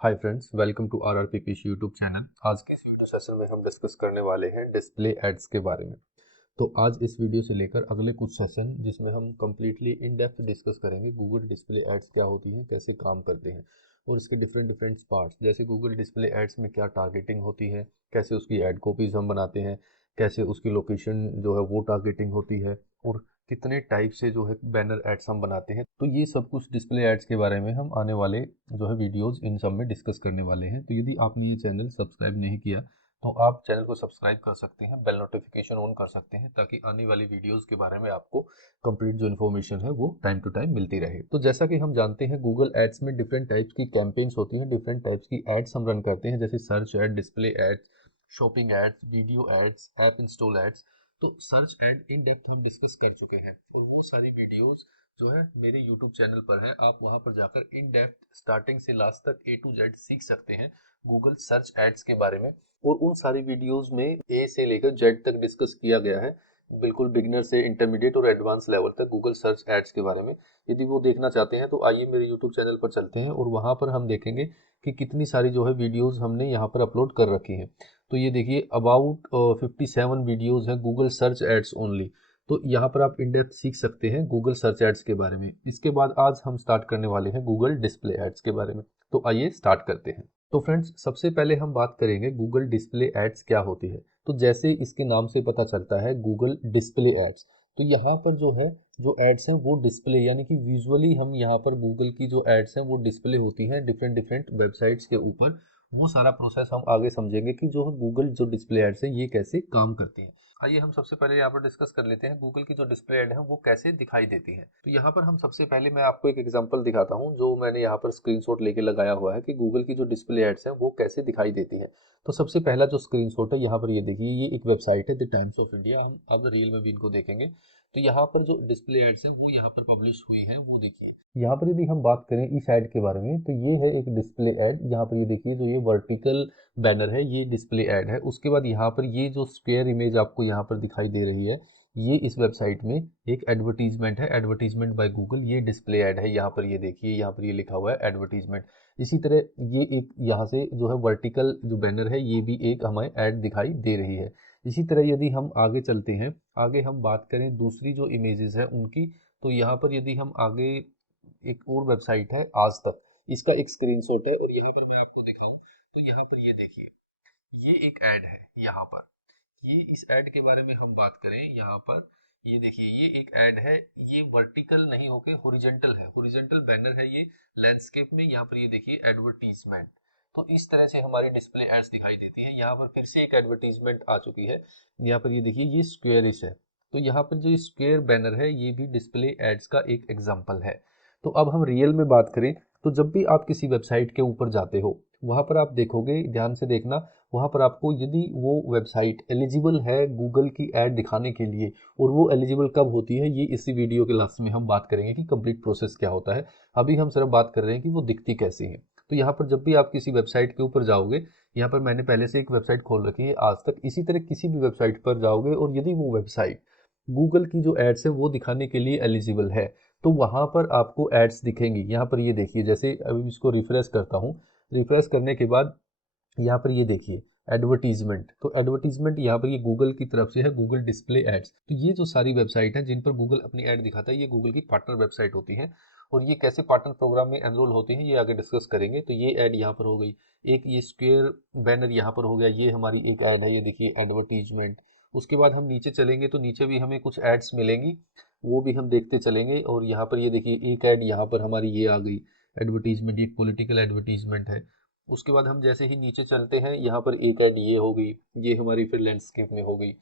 Hi friends, welcome to RRPPC YouTube channel. आज के इस वीडियो सेशन में हम डिस्कस करने वाले हैं डिस्प्ले एड्स के बारे में। तो आज इस वीडियो से लेकर अगले कुछ सेशन जिसमें हम कम्प्लीटली इन डेप्थ डिस्कस करेंगे गूगल डिस्प्ले एड्स क्या होती हैं, कैसे काम करते हैं और इसके डिफरेंट डिफरेंट पार्ट्स, जैसे गूगल डिस्प्ले एड्स में क्या टारगेटिंग होती है, कैसे उसकी एड कॉपीज हम बनाते हैं, कैसे उसकी लोकेशन जो है वो टारगेटिंग होती है और कितने टाइप से जो है बैनर एड्स हम बनाते हैं। तो ये सब कुछ डिस्प्ले एड्स के बारे में हम आने वाले जो है वीडियोस इन सब में डिस्कस करने वाले हैं। तो यदि आपने ये चैनल सब्सक्राइब नहीं किया तो आप चैनल को सब्सक्राइब कर सकते हैं, बेल नोटिफिकेशन ऑन कर सकते हैं ताकि आने वाली वीडियोस के बारे में आपको कंप्लीट जो इन्फॉर्मेशन है वो टाइम टू टाइम मिलती रहे। तो जैसा कि हम जानते हैं गूगल एड्स में डिफरेंट टाइप्स की कैंपेन्स होती हैं, डिफरेंट टाइप्स की एड्स हम रन करते हैं, जैसे search ad, display ads, shopping ads, video ads, app install ads. तो सर्च एड इन डेप्थ हम डिस्कस कर चुके हैं और वो सारी वीडियोस जो है मेरे यूट्यूब चैनल पर है। आप वहां पर जाकर इन डेप्थ स्टार्टिंग से लास्ट तक A to Z सीख सकते हैं गूगल सर्च एड्स के बारे में। और उन सारी वीडियोस में ए से लेकर जेड तक डिस्कस किया गया है, बिल्कुल बिगिनर से इंटरमीडिएट और एडवांस लेवल तक गूगल सर्च एड्स के बारे में। यदि वो देखना चाहते हैं तो आइए मेरे यूट्यूब चैनल पर चलते हैं और वहां पर हम देखेंगे कि कितनी सारी जो है वीडियोस हमने यहाँ पर अपलोड कर रखी हैं। तो ये देखिए अबाउट 57 वीडियोस हैं गूगल सर्च एड्स ओनली। तो यहाँ पर आप इन डेप्थ सीख सकते हैं गूगल सर्च एड्स के बारे में। इसके बाद आज हम स्टार्ट करने वाले हैं गूगल डिस्प्ले एड्स के बारे में। तो आइए स्टार्ट करते हैं। तो फ्रेंड्स, सबसे पहले हम बात करेंगे गूगल डिस्प्ले एड्स क्या होती है। तो जैसे इसके नाम से पता चलता है गूगल डिस्प्ले एड्स, तो यहाँ पर जो है जो एड्स हैं वो डिस्प्ले यानी कि विजुअली हम यहाँ पर गूगल की जो एड्स हैं वो डिस्प्ले होती हैं डिफरेंट डिफरेंट वेबसाइट्स के ऊपर। वो सारा प्रोसेस हम आगे समझेंगे कि जो गूगल जो डिस्प्ले एड्स है ये कैसे काम करती है। आइए हम सबसे पहले यहाँ पर डिस्कस कर लेते हैं गूगल की जो डिस्प्ले ऐड है वो कैसे दिखाई देती है। तो यहाँ पर हम सबसे पहले मैं आपको एक एग्जांपल दिखाता हूँ जो मैंने यहाँ पर स्क्रीनशॉट लेके लगाया हुआ है कि गूगल की जो डिस्प्ले एड्स है वो कैसे दिखाई देती है। तो सबसे पहला जो स्क्रीनशॉट है यहाँ पर ये देखिए, ये एक वेबसाइट है द टाइम्स ऑफ इंडिया। हम अब रियल में भी इनको देखेंगे। तो यहाँ पर जो डिस्प्ले एड्स है वो यहाँ पर पब्लिश हुई है, वो देखिए। यहाँ पर यदि हम बात करें इस ऐड के बारे में तो ये है एक डिस्प्ले ऐड। यहाँ पर ये देखिए जो ये वर्टिकल बैनर है ये डिस्प्ले ऐड है। उसके बाद यहाँ पर ये जो स्क्वायर इमेज आपको यहाँ पर दिखाई दे रही है ये इस वेबसाइट में एक एडवर्टीजमेंट है, एडवर्टीजमेंट बाय गूगल। ये डिस्प्ले ऐड है, यहाँ पर ये देखिए, यहाँ पर ये लिखा हुआ है एडवर्टीजमेंट। इसी तरह ये एक यहाँ से जो है वर्टिकल जो बैनर है ये भी एक हमें ऐड दिखाई दे रही है। इसी तरह यदि हम आगे चलते हैं, आगे हम बात करें दूसरी जो इमेजेस है उनकी, तो यहाँ पर यदि हम आगे, एक और वेबसाइट है आज तक, इसका एक स्क्रीनशॉट है और यहाँ पर मैं आपको दिखाऊं तो यहाँ पर ये देखिए, ये एक ऐड है यहाँ पर। ये इस ऐड के बारे में हम बात करें यहाँ पर, ये देखिए ये एक ऐड है। ये वर्टिकल नहीं होके हॉरिजॉन्टल है, हॉरिजॉन्टल बैनर है ये लैंडस्केप में। यहाँ पर ये देखिए एडवर्टीजमेंट। तो इस तरह से हमारी डिस्प्ले एड्स दिखाई देती हैं। यहाँ पर फिर से एक एडवर्टीजमेंट आ चुकी है। यहाँ पर ये देखिए ये स्क्वेयरिश है। तो यहाँ पर जो स्क्वेयर बैनर है ये भी डिस्प्ले एड्स का एक एग्जाम्पल है। तो अब हम रियल में बात करें तो जब भी आप किसी वेबसाइट के ऊपर जाते हो वहां पर आप देखोगे, ध्यान से देखना, वहां पर आपको यदि वो वेबसाइट एलिजिबल है गूगल की ऐड दिखाने के लिए, और वो एलिजिबल कब होती है ये इसी वीडियो के लास्ट में हम बात करेंगे कि कंप्लीट प्रोसेस क्या होता है। अभी हम सिर्फ बात कर रहे हैं कि वो दिखती कैसी है। तो यहाँ पर जब भी आप किसी वेबसाइट के ऊपर जाओगे, यहाँ पर मैंने पहले से एक वेबसाइट खोल रखी है आज तक, इसी तरह किसी भी वेबसाइट पर जाओगे और यदि वो वेबसाइट गूगल की जो एड्स है वो दिखाने के लिए एलिजिबल है तो वहां पर आपको एड्स दिखेंगी। यहाँ पर ये देखिए, जैसे अभी इसको रिफ्रेश करता हूँ, रिफ्रेश करने के बाद यहाँ पर ये देखिए एडवर्टीजमेंट। तो एडवर्टीजमेंट यहाँ पर ये गूगल की तरफ से है, गूगल डिस्प्ले एड्स। तो ये जो सारी वेबसाइट है जिन पर गूगल अपनी ऐड दिखाता है ये गूगल की पार्टनर वेबसाइट होती है। और ये कैसे पार्टनर प्रोग्राम में एनरोल होते हैं ये आगे डिस्कस करेंगे। तो ये ऐड यहाँ पर हो गई, एक ये स्क्वेयर बैनर यहाँ पर हो गया, ये हमारी एक ऐड है, ये देखिए एडवर्टीजमेंट। उसके बाद हम नीचे चलेंगे तो नीचे भी हमें कुछ एड्स मिलेंगी, वो भी हम देखते चलेंगे। और यहाँ पर ये देखिए एक ऐड यहाँ पर हमारी ये आ गई एडवर्टीजमेंट, एक पॉलिटिकल एडवर्टीजमेंट है। उसके बाद हम जैसे ही नीचे चलते हैं यहाँ पर एक ऐड ये हो गई, ये हमारी फिर लैंडस्केप में हो गई।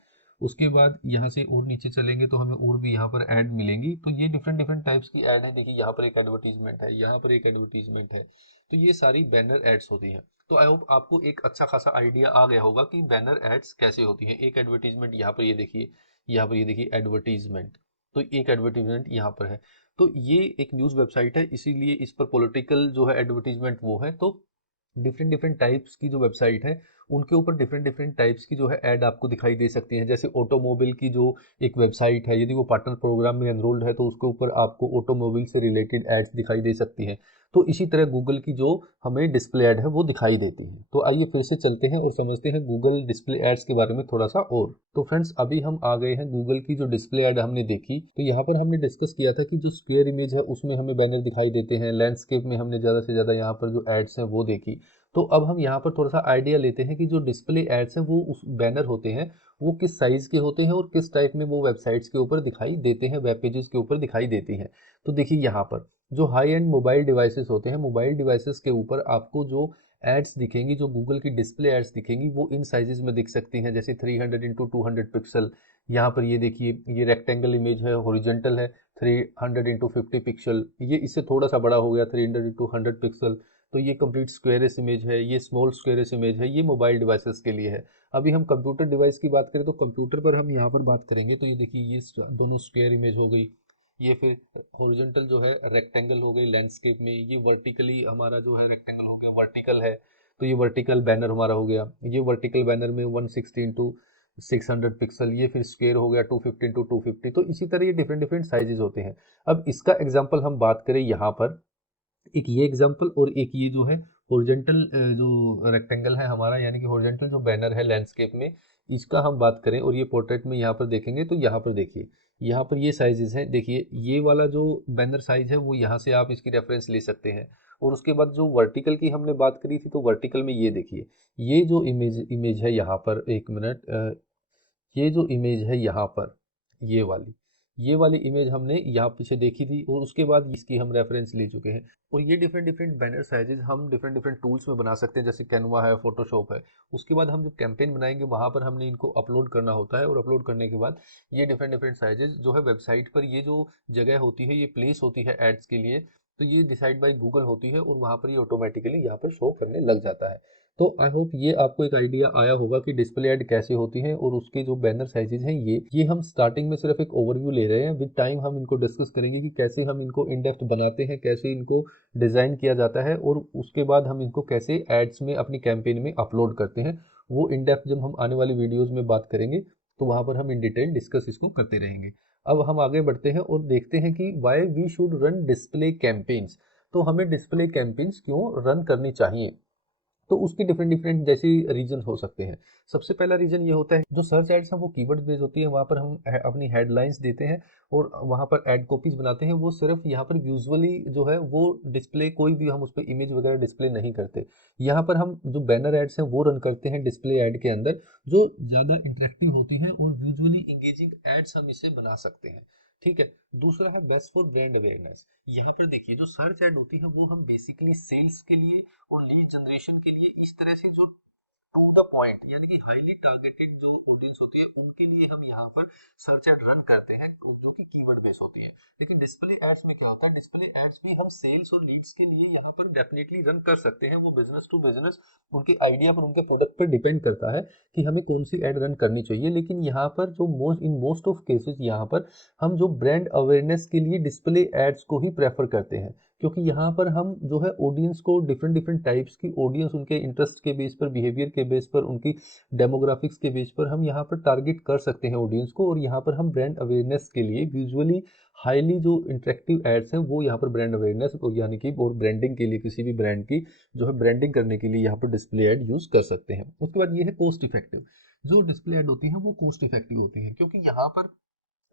उसके बाद यहाँ से और नीचे चलेंगे तो हमें और भी यहाँ पर ऐड मिलेंगी। तो ये डिफरेंट डिफरेंट टाइप्स की ऐड है। देखिए यहाँ पर एक एडवर्टीजमेंट है, यहाँ पर एक एडवर्टीजमेंट है। तो ये सारी बैनर एड्स होती हैं। तो आई होप आपको एक अच्छा खासा आइडिया आ गया होगा कि बैनर एड्स कैसे होती हैं। एक एडवर्टीजमेंट यहाँ पर ये देखिए, यहाँ पर ये देखिए एडवर्टीजमेंट। तो एक एडवर्टीजमेंट यहाँ पर है। तो ये एक न्यूज़ वेबसाइट है इसीलिए इस पर पॉलिटिकल जो है एडवर्टीजमेंट वो है। तो डिफरेंट डिफरेंट टाइप्स की जो वेबसाइट है उनके ऊपर डिफरेंट डिफरेंट टाइप्स की जो है ऐड आपको दिखाई दे सकती है। जैसे ऑटोमोबाइल की जो एक वेबसाइट है, यदि वो पार्टनर प्रोग्राम में एनरोल्ड है तो उसके ऊपर आपको ऑटोमोबाइल से रिलेटेड एड्स दिखाई दे सकती हैं। तो इसी तरह गूगल की जो हमें डिस्प्ले ऐड है वो दिखाई देती है। तो आइए फिर से चलते हैं और समझते हैं गूगल डिस्प्ले एड्स के बारे में थोड़ा सा और। तो फ्रेंड्स अभी हम आ गए हैं गूगल की जो डिस्प्ले ऐड हमने देखी, तो यहाँ पर हमने डिस्कस किया था कि जो स्क्वायर इमेज है उसमें हमें बैनर दिखाई देते हैं, लैंडस्केप में हमने ज़्यादा से ज़्यादा यहाँ पर जो एड्स हैं वो देखी। तो अब हम यहाँ पर थोड़ा सा आइडिया लेते हैं कि जो डिस्प्ले एड्स हैं वो उस बैनर होते हैं वो किस साइज़ के होते हैं और किस टाइप में वो वेबसाइट्स के ऊपर दिखाई देते हैं, वेब पेजेस के ऊपर दिखाई देती हैं। तो देखिए यहाँ पर जो हाई एंड मोबाइल डिवाइसेस होते हैं, मोबाइल डिवाइसेस के ऊपर आपको जो एड्स दिखेंगी, जो गूगल की डिस्प्ले एड्स दिखेंगी, वो इन साइजेस में दिख सकती हैं, जैसे 300 इंटू 200 पिक्सल। यहाँ पर ये देखिए ये रेक्टेंगल इमेज है, हॉरिजॉन्टल है 300 इंटू 50 पिक्सल, ये इससे थोड़ा सा बड़ा हो गया 300 इंटू 100 पिक्सल। तो ये कंप्लीट स्क्वेयरस इमेज है, ये स्मॉल स्क्वेयरस इमेज है, ये मोबाइल डिवाइसेस के लिए है। अभी हम कंप्यूटर डिवाइस की बात करें तो कंप्यूटर पर हम यहाँ पर बात करेंगे तो ये देखिए ये दोनों स्क्वेयर इमेज हो गई, ये फिर हॉरिजॉन्टल जो है रेक्टेंगल हो गई लैंडस्केप में, ये वर्टिकली हमारा जो है रेक्टेंगल हो गया वर्टिकल है, तो ये वर्टिकल बैनर हमारा हो गया। ये वर्टिकल बैनर में 160 इंटू 600 पिक्सल, ये फिर स्क्वायर हो गया 250 इंटू 250। तो इसी तरह ये डिफरेंट डिफरेंट साइजेस होते हैं। अब इसका एग्जांपल हम बात करें यहाँ पर, एक ये एग्जांपल और एक ये जो है हॉरिजॉन्टल जो रेक्टेंगल है हमारा, यानी कि हॉरिजॉन्टल जो बैनर है लैंडस्केप में, इसका हम बात करें और ये पोर्ट्रेट में यहाँ पर देखेंगे तो यहाँ पर देखिए यहाँ पर ये साइजेस हैं। देखिए ये वाला जो बैनर साइज है वो यहाँ से आप इसकी रेफरेंस ले सकते हैं। और उसके बाद जो वर्टिकल की हमने बात करी थी तो वर्टिकल में ये देखिए ये जो इमेज है यहाँ पर, एक मिनट, ये जो इमेज है यहाँ पर, ये वाली इमेज हमने यहाँ पीछे देखी थी और उसके बाद इसकी हम रेफरेंस ले चुके हैं। और ये डिफरेंट डिफरेंट बैनर साइजेस हम डिफरेंट डिफरेंट टूल्स में बना सकते हैं, जैसे कैनवा है, फोटोशॉप है। उसके बाद हम जब कैंपेन बनाएंगे वहाँ पर हमने इनको अपलोड करना होता है और अपलोड करने के बाद ये डिफरेंट डिफरेंट साइजेस जो है वेबसाइट पर, ये जो जगह होती है ये प्लेस होती है एड्स के लिए, तो ये डिसाइड बाय गूगल होती है और वहाँ पर ये ऑटोमेटिकली यहाँ पर शो करने लग जाता है। तो आई होप ये आपको एक आइडिया आया होगा कि डिस्प्ले ऐड कैसे होती है और उसके जो बैनर साइजेस हैं ये हम स्टार्टिंग में सिर्फ एक ओवरव्यू ले रहे हैं। विद टाइम हम इनको डिस्कस करेंगे कि कैसे हम इनको इन डेप्थ बनाते हैं, कैसे इनको डिज़ाइन किया जाता है और उसके बाद हम इनको कैसे एड्स में अपनी कैंपेन में अपलोड करते हैं। वो इन डेप्थ जब हम आने वाली वीडियोज़ में बात करेंगे तो वहाँ पर हम इन डिटेल डिस्कस इसको करते रहेंगे। अब हम आगे बढ़ते हैं और देखते हैं कि why we should run display campaigns. तो हमें डिस्प्ले कैंपेन्स क्यों रन करनी चाहिए, तो उसके डिफरेंट डिफरेंट जैसे रीजन हो सकते हैं। सबसे पहला रीजन ये होता है जो सर्च एड्स हैं वो कीवर्ड बेस्ड होती है, वहाँ पर हम अपनी हेडलाइंस देते हैं और वहाँ पर एड कॉपीज बनाते हैं। वो सिर्फ यहाँ पर विजुअली जो है वो डिस्प्ले, कोई भी हम उस पर इमेज वगैरह डिस्प्ले नहीं करते। यहाँ पर हम जो बैनर एड्स हैं वो रन करते हैं डिस्प्ले एड के अंदर, जो ज़्यादा इंटरेक्टिव होती है और विजुअली इंगेजिंग एड्स हम इसे बना सकते हैं। ठीक है। दूसरा है बेस्ट फॉर ब्रांड अवेयरनेस। यहाँ पर देखिए जो सर्च एड होती है वो हम बेसिकली सेल्स के लिए और लीड जनरेशन के लिए इस तरह से जो टू द पॉइंट यानी कि हाईली टारगेटेड जो ऑडियंस होती है उनके लिए हम यहाँ पर सर्च एड रन करते हैं जो कि कीवर्ड बेस होती है। लेकिन डिस्प्ले एड्स में क्या होता है, डिस्प्ले एड्स भी हम सेल्स और लीड्स के लिए यहाँ पर डेफिनेटली रन कर सकते हैं। वो बिजनेस टू बिजनेस उनके आइडिया पर, उनके प्रोडक्ट पर डिपेंड करता है कि हमें कौन सी एड रन करनी चाहिए। लेकिन यहाँ पर जो मोस्ट ऑफ केसेस यहाँ पर हम जो ब्रांड अवेयरनेस के लिए डिस्प्ले एड्स को ही प्रेफर करते हैं, क्योंकि यहाँ पर हम जो है ऑडियंस को डिफरेंट डिफरेंट टाइप्स की ऑडियंस, उनके इंटरेस्ट के बेस पर, बिहेवियर के बेस पर, उनकी डेमोग्राफिक्स के बेस पर हम यहाँ पर टारगेट कर सकते हैं ऑडियंस को। और यहाँ पर हम ब्रांड अवेयरनेस के लिए विजुअली हाईली जो इंटरेक्टिव एड्स हैं वो यहाँ पर ब्रांड अवेयरनेस यानी कि और ब्रांडिंग के लिए, किसी भी ब्रांड की जो है ब्रांडिंग करने के लिए यहाँ पर डिस्प्ले एड यूज़ कर सकते हैं। उसके बाद ये है कॉस्ट इफेक्टिव। जो डिस्प्ले एड होती है वो कॉस्ट इफेक्टिव होती है, क्योंकि यहाँ पर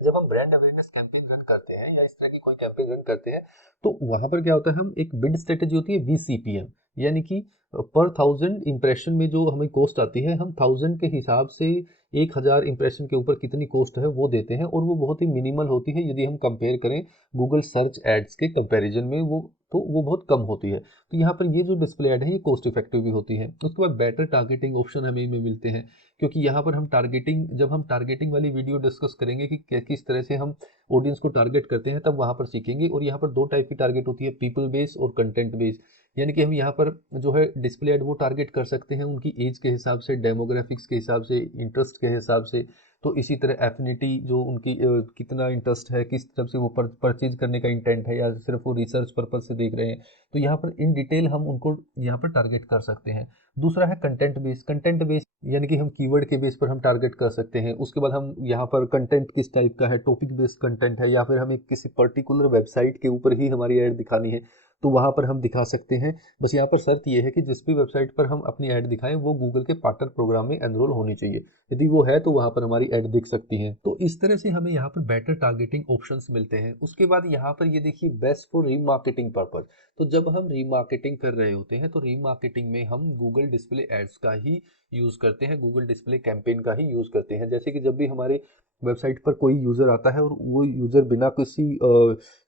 जब हम ब्रांड अवेयरनेस कैंपेन रन करते हैं या इस तरह की कोई कैंपेन रन करते हैं तो वहां पर क्या होता है, हम एक बिड स्ट्रेटेजी होती है VCPM, यानी कि पर 1000 इंप्रेशन में जो हमें कॉस्ट आती है, हम 1000 के हिसाब से 1000 इंप्रेशन के ऊपर कितनी कॉस्ट है वो देते हैं और वो बहुत ही मिनिमल होती है यदि हम कंपेयर करें गूगल सर्च एड्स के कंपैरिजन में, वो बहुत कम होती है। तो यहाँ पर ये जो डिस्प्ले ऐड है ये कॉस्ट इफेक्टिव भी होती है। उसके बाद बेटर टारगेटिंग ऑप्शन हमें में मिलते हैं, क्योंकि यहाँ पर हम टारगेटिंग, जब हम टारगेटिंग वाली वीडियो डिस्कस करेंगे कि किस तरह से हम ऑडियंस को टारगेट करते हैं तब वहाँ पर सीखेंगे। और यहाँ पर दो टाइप की टारगेट होती है, पीपल बेस और कंटेंट बेस। यानी कि हम यहाँ पर जो है डिस्प्ले ऐड वो टारगेट कर सकते हैं उनकी एज के हिसाब से, डेमोग्राफिक्स के हिसाब से, इंटरेस्ट के हिसाब से। तो इसी तरह एफिनिटी जो उनकी कितना इंटरेस्ट है, किस तरफ से वो परचेज करने का इंटेंट है या सिर्फ वो रिसर्च पर्पज से देख रहे हैं, तो यहाँ पर इन डिटेल हम उनको यहाँ पर टारगेट कर सकते हैं। दूसरा है कंटेंट बेस। कंटेंट बेस यानी कि हम कीवर्ड के बेस पर हम टारगेट कर सकते हैं। उसके बाद हम यहाँ पर कंटेंट किस टाइप का है, टॉपिक बेस्ड कंटेंट है या फिर हमें किसी पर्टिकुलर वेबसाइट के ऊपर ही हमारी ऐड दिखानी है, तो वहाँ पर हम दिखा सकते हैं। बस यहाँ पर शर्त ये है कि जिस भी वेबसाइट पर हम अपनी ऐड दिखाएं वो गूगल के पार्टनर प्रोग्राम में एनरोल होनी चाहिए। यदि वो है तो वहाँ पर हमारी ऐड दिख सकती है। तो इस तरह से हमें यहाँ पर बेटर टारगेटिंग ऑप्शंस मिलते हैं। उसके बाद यहाँ पर ये देखिए बेस्ट फॉर रीमार्केटिंग पर्पज। तो जब हम रीमार्केटिंग कर रहे होते हैं तो रीमार्केटिंग में हम गूगल डिस्प्ले एड्स का ही यूज़ करते हैं, गूगल डिस्प्ले कैंपेन का ही यूज़ करते हैं। जैसे कि जब भी हमारे वेबसाइट पर कोई यूज़र आता है और वो यूज़र बिना किसी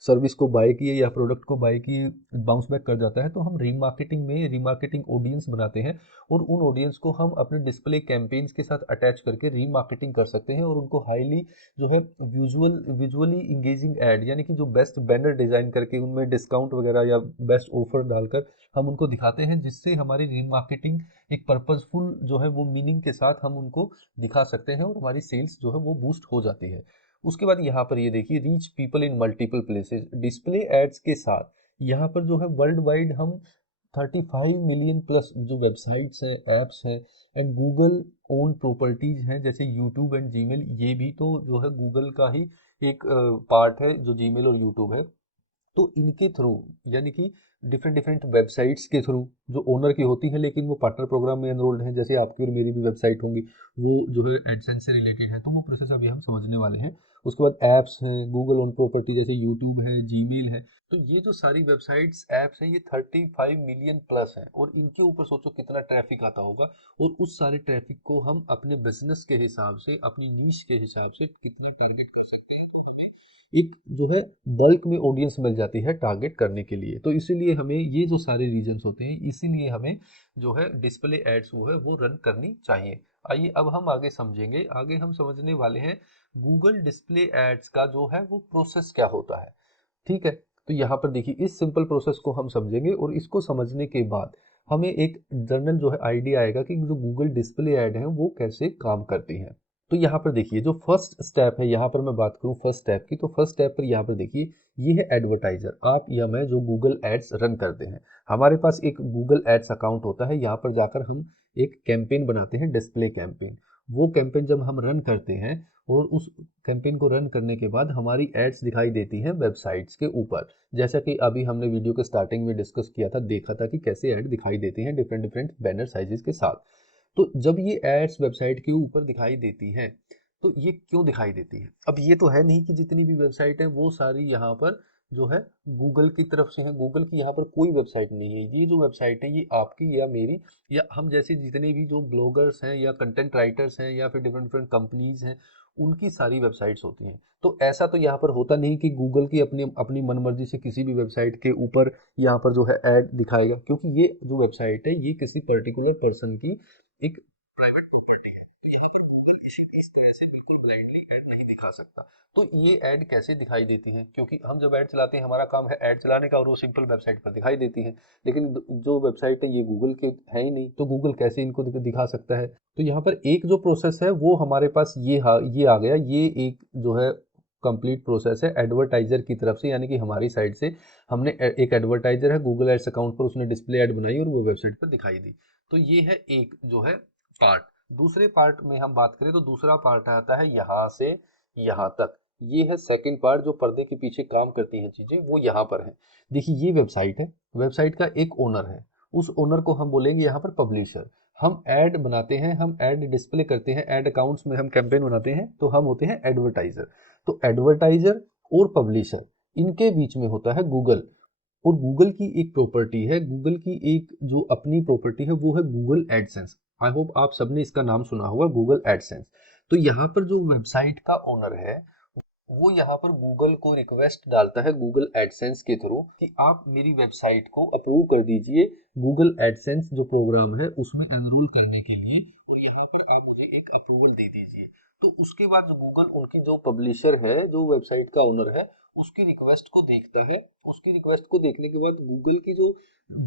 सर्विस को बाय किए या प्रोडक्ट को बाय किए बाउंस बैक कर जाता है, तो हम रीमार्केटिंग में रीमार्केटिंग ऑडियंस बनाते हैं और उन ऑडियंस को हम अपने डिस्प्ले कैंपेन्स के साथ अटैच करके रीमार्केटिंग कर सकते हैं और उनको हाईली जो है विजुअली इंगेजिंग ऐड यानी कि जो बेस्ट बैनर डिज़ाइन करके उनमें डिस्काउंट वगैरह या बेस्ट ऑफर डालकर हम उनको दिखाते हैं, जिससे हमारी रीमार्केटिंग एक पर्पसफुल जो है वो मीनिंग के साथ हम उनको दिखा सकते हैं और हमारी सेल्स जो है वो बूस्ट हो जाती है। उसके बाद यहाँ पर ये देखिए reach people in multiple places. Display ads के साथ यहाँ पर जो है वर्ल्ड वाइड हम 35 मिलियन प्लस जो वेबसाइट्स हैं, ऐप्स हैं एंड गूगल ओन प्रॉपर्टीज हैं जैसे यूट्यूब एंड जीमेल, ये भी तो जो है गूगल का ही एक पार्ट है जो जीमेल और यूट्यूब है। तो इनके थ्रू यानी कि डिफरेंट डिफरेंट वेबसाइट्स के थ्रू जो ओनर की होती है लेकिन वो पार्टनर प्रोग्राम में एनरोल्ड हैं, जैसे आपकी और मेरी भी वेबसाइट होंगी, वो जो है एडसेंस से रिलेटेड है, तो वो प्रोसेस अभी हम समझने वाले हैं। उसके बाद ऐप्स हैं गूगल ओन प्रॉपर्टी जैसे यूट्यूब है, जीमेल है। तो ये जो सारी वेबसाइट्स ऐप्स हैं ये 35 मिलियन प्लस हैं और इनके ऊपर सोचो कितना ट्रैफिक आता होगा और उस सारे ट्रैफिक को हम अपने बिजनेस के हिसाब से, अपनी नीश के हिसाब से कितना टारगेट कर सकते हैं, तो हमें एक जो है बल्क में ऑडियंस मिल जाती है टारगेट करने के लिए। तो इसीलिए हमें ये जो सारे रीजंस होते हैं, इसीलिए हमें जो है डिस्प्ले एड्स वो है वो रन करनी चाहिए। आइए अब हम आगे समझेंगे। आगे हम समझने वाले हैं गूगल डिस्प्ले एड्स का जो है वो प्रोसेस क्या होता है। ठीक है, तो यहाँ पर देखिए इस सिंपल प्रोसेस को हम समझेंगे और इसको समझने के बाद हमें एक जनरल जो है आइडिया आएगा कि जो गूगल डिस्प्ले ऐड है वो कैसे काम करती हैं। तो यहाँ पर देखिए जो फर्स्ट स्टेप है, यहाँ पर मैं बात करूँ फर्स्ट स्टेप की, तो फर्स्ट स्टेप पर यहाँ पर देखिए ये है एडवर्टाइजर। आप या मैं जो गूगल एड्स रन करते हैं, हमारे पास एक गूगल एड्स अकाउंट होता है। यहाँ पर जाकर हम एक कैंपेन बनाते हैं, डिस्प्ले कैंपेन। वो कैंपेन जब हम रन करते हैं और उस कैंपेन को रन करने के बाद हमारी एड्स दिखाई देती हैं वेबसाइट्स के ऊपर। जैसा कि अभी हमने वीडियो के स्टार्टिंग में डिस्कस किया था, देखा था कि कैसे ऐड दिखाई देती हैं डिफरेंट डिफरेंट बैनर साइजेस के साथ। तो जब ये एड्स वेबसाइट के ऊपर दिखाई देती हैं, तो ये क्यों दिखाई देती है? अब ये तो है नहीं कि जितनी भी वेबसाइट है वो सारी यहाँ पर जो है गूगल की तरफ से है। गूगल की यहाँ पर कोई वेबसाइट नहीं है। ये जो वेबसाइट है ये आपकी या मेरी या हम जैसे जितने भी जो ब्लॉगर्स हैं या कंटेंट राइटर्स हैं या फिर डिफरेंट डिफरेंट कंपनीज हैं, उनकी सारी वेबसाइट्स होती हैं। तो ऐसा तो यहाँ पर होता नहीं कि गूगल की अपनी अपनी मनमर्जी से किसी भी वेबसाइट के ऊपर यहाँ पर जो है ऐड दिखाएगा, क्योंकि ये जो वेबसाइट है ये किसी पर्टिकुलर पर्सन की एक प्राइवेट प्रॉपर्टी है। तो यहाँ पर गूगल इस तरह से बिल्कुल ब्लाइंडली ऐड नहीं दिखा सकता। तो ये ऐड कैसे दिखाई देती हैं? क्योंकि हम जब ऐड चलाते हैं, हमारा काम है ऐड चलाने का और वो सिंपल वेबसाइट पर दिखाई देती है। लेकिन जो वेबसाइट है ये गूगल के है ही नहीं, तो गूगल कैसे इनको दिखा सकता है? तो यहाँ पर एक जो प्रोसेस है वो हमारे पास ये आ गया। ये एक जो है कंप्लीट प्रोसेस है एडवर्टाइजर की तरफ से, यानी कि हमारी साइड से हमने एक एडवर्टाइजर है गूगल एड्स अकाउंट पर, उसने डिस्प्ले ऐड बनाई और वो वेबसाइट पर दिखाई दी। तो ये है एक जो है पार्ट। दूसरे पार्ट में हम बात करें तो दूसरा पार्ट आता है यहाँ से यहाँ तक। ये है सेकंड पार्ट, जो पर्दे के पीछे काम करती हैं चीजें वो यहाँ पर है। देखिए ये वेबसाइट है, वेबसाइट का एक ओनर है, उस ओनर को हम बोलेंगे यहाँ पर पब्लिशर। हम ऐड बनाते हैं, हम ऐड डिस्प्ले करते हैं, ऐड अकाउंट्स में हम कैंपेन बनाते हैं, तो हम होते हैं एडवर्टाइजर। तो एडवर्टाइजर और पब्लिशर इनके बीच में होता है गूगल। और गूगल की एक प्रॉपर्टी है, गूगल की एक जो अपनी प्रॉपर्टी है वो है गूगल एडसेंस। आई होप आप सबने इसका नाम सुना होगा, गूगल एडसेंस। तो यहाँ पर जो वेबसाइट का ओनर है वो यहाँ पर गूगल को रिक्वेस्ट डालता है गूगल एडसेंस के थ्रू कि आप मेरी वेबसाइट को अप्रूव कर दीजिए गूगल एडसेंस जो प्रोग्राम है उसमें एनरोल करने के लिए, और यहाँ पर आप मुझे एक अप्रूवल दे दीजिए। तो उसके बाद जो गूगल उनकी जो पब्लिशर है, जो वेबसाइट का ओनर है, उसकी रिक्वेस्ट को देखता है। उसकी रिक्वेस्ट को देखने के बाद गूगल की जो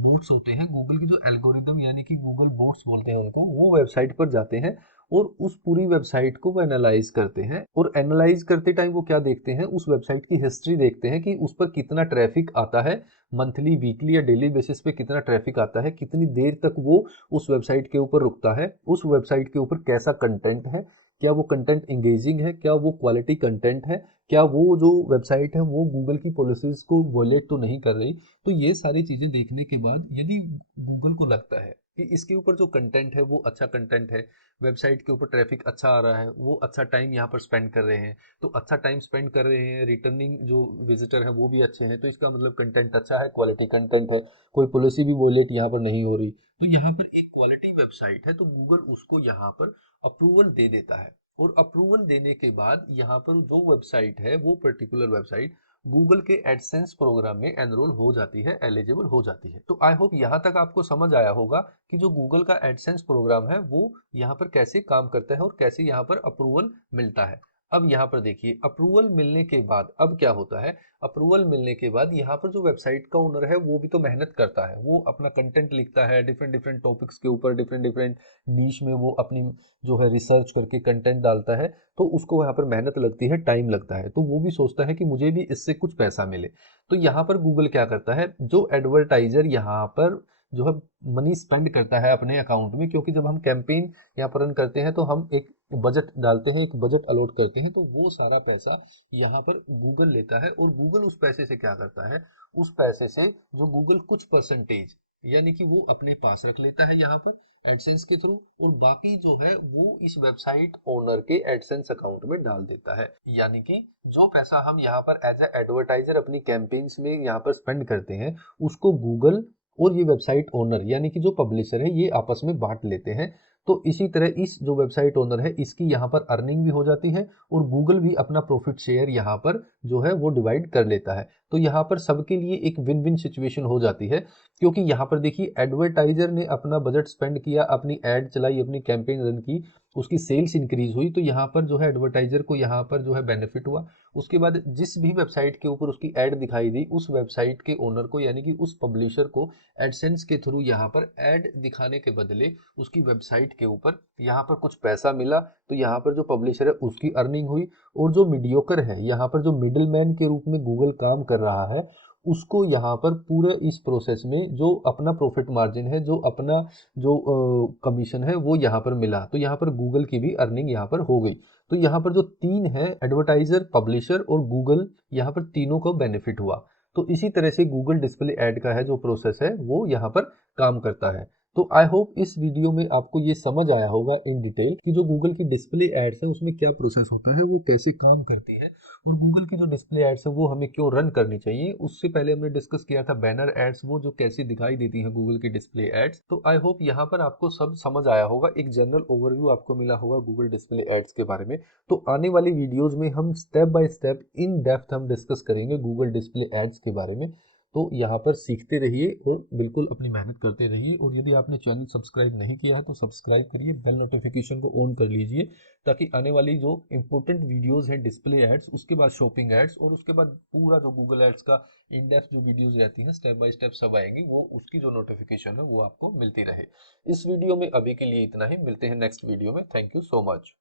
बोट्स होते हैं, गूगल की जो एल्गोरिदम यानी कि गूगल बोट्स बोलते हैं उनको, वो वेबसाइट पर जाते हैं और उस पूरी वेबसाइट को वो एनालाइज करते हैं। और एनालाइज करते टाइम वो क्या देखते हैं, उस वेबसाइट की हिस्ट्री देखते हैं कि उस पर कितना ट्रैफिक आता है, मंथली, वीकली या डेली बेसिस पे कितना ट्रैफिक आता है, कितनी देर तक वो उस वेबसाइट के ऊपर रुकता है, उस वेबसाइट के ऊपर कैसा कंटेंट है, क्या वो कंटेंट इंगेजिंग है, क्या वो क्वालिटी कंटेंट है, क्या वो जो वेबसाइट है वो गूगल की पॉलिसीज को वॉयलेट तो नहीं कर रही। तो ये सारी चीज़ें देखने के बाद यदि गूगल को लगता है कि इसके ऊपर जो कंटेंट है वो अच्छा कंटेंट है, वेबसाइट के ऊपर ट्रैफिक अच्छा आ रहा है, वो अच्छा टाइम यहाँ पर स्पेंड कर रहे हैं, तो अच्छा टाइम स्पेंड कर रहे हैं, रिटर्निंग जो विजिटर है वो भी अच्छे हैं, तो इसका मतलब कंटेंट अच्छा है, क्वालिटी कंटेंट है, कोई पॉलिसी भी वॉयलेट यहाँ पर नहीं हो रही, तो यहाँ पर एक क्वालिटी वेबसाइट है, तो गूगल उसको यहाँ पर अप्रूवल दे देता है। और अप्रूवल देने के बाद यहाँ पर जो वेबसाइट है वो पर्टिकुलर वेबसाइट गूगल के एडसेंस प्रोग्राम में एनरोल हो जाती है, एलिजिबल हो जाती है। तो आई होप यहाँ तक आपको समझ आया होगा कि जो गूगल का एडसेंस प्रोग्राम है वो यहाँ पर कैसे काम करता है और कैसे यहाँ पर अप्रूवल मिलता है। अब यहाँ पर देखिए अप्रूवल मिलने के बाद अब क्या होता है, अप्रूवल मिलने के बाद यहाँ पर जो वेबसाइट का ओनर है वो भी तो मेहनत करता है, वो अपना कंटेंट लिखता है डिफरेंट डिफरेंट टॉपिक्स के ऊपर, डिफरेंट डिफरेंट नीश में वो अपनी जो है रिसर्च करके कंटेंट डालता है, तो उसको यहाँ पर मेहनत लगती है, टाइम लगता है, तो वो भी सोचता है कि मुझे भी इससे कुछ पैसा मिले। तो यहाँ पर गूगल क्या करता है, जो एडवर्टाइजर यहाँ पर जो है मनी स्पेंड करता है अपने अकाउंट में, क्योंकि जब हम कैंपेन यहाँ पर रन करते हैं तो हम एक बजट डालते हैं, एक बजट अलॉट करते हैं, तो वो सारा पैसा यहाँ पर गूगल लेता है। और गूगल उस पैसे से क्या करता है, उस पैसे से जो गूगल कुछ परसेंटेज यानी कि वो अपने पास रख लेता है यहाँ पर एडसेंस के थ्रू, और बाकी जो है वो इस वेबसाइट ओनर के एडसेंस अकाउंट में डाल देता है। यानी कि जो पैसा हम यहाँ पर एज ए एडवर्टाइजर अपनी कैंपेन्स में यहाँ पर स्पेंड करते हैं, उसको गूगल और ये वेबसाइट ओनर यानी कि जो पब्लिशर है ये आपस में बांट लेते हैं। तो इसी तरह इस जो वेबसाइट ओनर है इसकी यहाँ पर अर्निंग भी हो जाती है, और गूगल भी अपना प्रॉफिट शेयर यहाँ पर जो है वो डिवाइड कर लेता है। तो यहाँ पर सबके लिए एक विन विन सिचुएशन हो जाती है, क्योंकि यहाँ पर देखिए एडवर्टाइजर ने अपना बजट स्पेंड किया, अपनी एड चलाई, अपनी कैंपेन रन की, उसकी सेल्स इंक्रीज हुई, तो यहाँ पर जो है एडवर्टाइजर को यहाँ पर जो है बेनिफिट हुआ। उसके बाद जिस भी वेबसाइट के ऊपर उसकी एड दिखाई दी, उस वेबसाइट के ओनर को यानी कि उस पब्लिशर को एडसेंस के थ्रू यहाँ पर एड दिखाने के बदले उसकी वेबसाइट के ऊपर यहाँ पर कुछ पैसा मिला, तो यहाँ पर जो पब्लिशर है उसकी अर्निंग हुई। और जो मीडियोकर है यहाँ पर, जो मिडिल मैन के रूप में गूगल काम कर रहा है, उसको यहाँ पर पूरे इस प्रोसेस में जो अपना प्रॉफिट मार्जिन है, जो अपना जो कमीशन है वो यहाँ पर मिला, तो यहाँ पर गूगल की भी अर्निंग यहाँ पर हो गई। तो यहाँ पर जो तीन है एडवर्टाइजर, पब्लिशर और गूगल, यहाँ पर तीनों को बेनिफिट हुआ। तो इसी तरह से गूगल डिस्प्ले ऐड का है जो प्रोसेस है वो यहाँ पर काम करता है। तो आई होप इस वीडियो में आपको ये समझ आया होगा इन डिटेल कि जो गूगल की डिस्प्ले एड्स है उसमें क्या प्रोसेस होता है, वो कैसे काम करती है, और गूगल की जो डिस्प्ले एड्स है वो हमें क्यों रन करनी चाहिए। उससे पहले हमने डिस्कस किया था बैनर एड्स, वो जो कैसी दिखाई देती हैं गूगल की डिस्प्ले एड्स। तो आई होप यहाँ पर आपको सब समझ आया होगा, एक जनरल ओवरव्यू आपको मिला होगा गूगल डिस्प्ले एड्स के बारे में। तो आने वाली वीडियोज में हम step by step in depth हम डिस्कस करेंगे गूगल डिस्प्ले एड्स के बारे में। तो यहाँ पर सीखते रहिए और बिल्कुल अपनी मेहनत करते रहिए। और यदि आपने चैनल सब्सक्राइब नहीं किया है तो सब्सक्राइब करिए, बेल नोटिफिकेशन को ऑन कर लीजिए, ताकि आने वाली जो इंपॉर्टेंट वीडियोस हैं डिस्प्ले एड्स, उसके बाद शॉपिंग एड्स, और उसके बाद पूरा जो गूगल एड्स का इन डेप्थ जो वीडियोस रहती है स्टेप बाय स्टेप सब आएंगी, वो उसकी जो नोटिफिकेशन है वो आपको मिलती रहे। इस वीडियो में अभी के लिए इतना ही, मिलते हैं नेक्स्ट वीडियो में। Thank you so much.